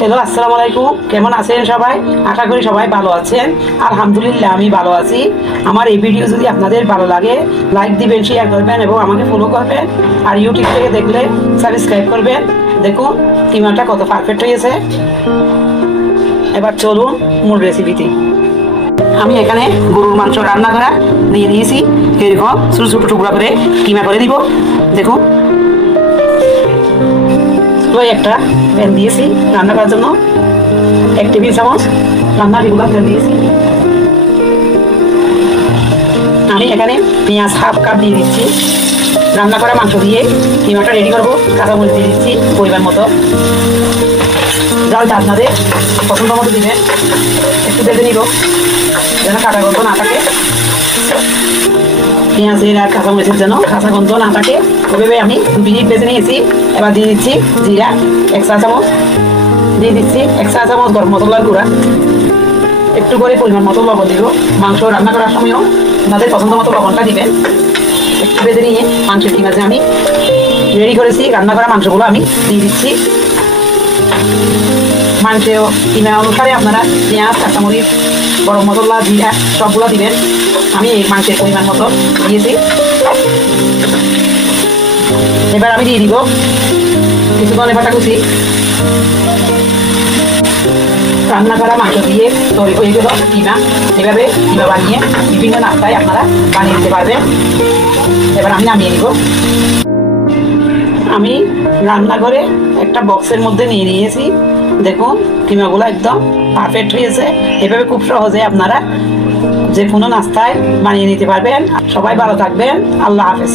Hello, আসসালামু আলাইকুম। কেমন আছেন সবাই? আশা করি সবাই ভালো আছেন। আলহামদুলিল্লাহ আমি ভালো আছি। আমার এই ভিডিও যদি আপনাদের ভালো লাগে লাইক দিবেন, শেয়ার করবেন এবং আমাকে ফলো করবেন। আর ইউটিউব থেকে দেখলে সাবস্ক্রাইব করবেন। দেখুন কিমাটা কত পারফেক্ট হয়েছে। এবার চলুন মূল রেসিপিতে। আমি এখানে গরুর মাংস রান্না করা দিয়ে দিয়েছি। এরকম ছোটো ছোটো টুকরা করে কিমা করে দিব। দেখুন একটা প্যান দিয়েছি রান্না করার জন্য, 1 টেবিল চামচ রান্না রেগুলার তেল দিয়েছি। আমি এখানে পেঁয়াজ হাফ কাপ দিয়ে দিচ্ছি। রান্না করা মাংস দিয়ে কিমাটা রেডি করবো। কাঁচামরিচ দিয়ে দিচ্ছি পরিমাণ মতো। জালটা আপনাদের পছন্দ মতো দিবেন। একটু ভেজে নিব যেন কাঁচা গন্ধ না থাকে। পেঁয়াজের আর কাঁচামরিচের যেন কাঁচা গন্ধ না থাকে, ওইভাবে আমি 2 মিনিট ভেজে নিয়েছি। এবার দিয়ে দিচ্ছি জিরা 1 চা চামচ, দিয়ে দিচ্ছি 1 চা চামচ গরম মশলার গুঁড়া, একটু করে পরিমাণ মতো লবণ দিব। মাংস রান্না করার সময়ও আপনাদের পছন্দ মতো লবণটা দিবেন। একটু ভেজে নিয়ে মাংসের কিমা যে আমি রেডি করেছি, রান্না করা মাংসগুলো আমি দিয়ে দিচ্ছি। মাংসেও কিমা অনুসারে আপনারা পেঁয়াজ, কাঁচামরিচ, গরম মশলা, জিরা সবগুলো দিবেন। আমি এই মাংসের পরিমাণ মতো দিয়েছি। এবার আমি দিয়ে দিব কিছু ধনে পাতা কুচি। রান্না করা মাংস দিয়ে তৈরি হয়ে গেল কিমা। এভাবে কিমা বানিয়ে বিভিন্ন নাস্তায় আপনারা বানিয়ে দিতে পারবেন। এবার আমি নামিয়ে নিব। আমি রান্নাঘরে একটা বক্সের মধ্যে নিয়ে নিয়েছি। দেখুন কিমাগুলো একদম পারফেক্ট হয়েছে। এভাবে খুব সহজে আপনারা যে কোনো নাস্তায় বানিয়ে নিতে পারবেন। সবাই ভালো থাকবেন। আল্লাহ হাফেজ।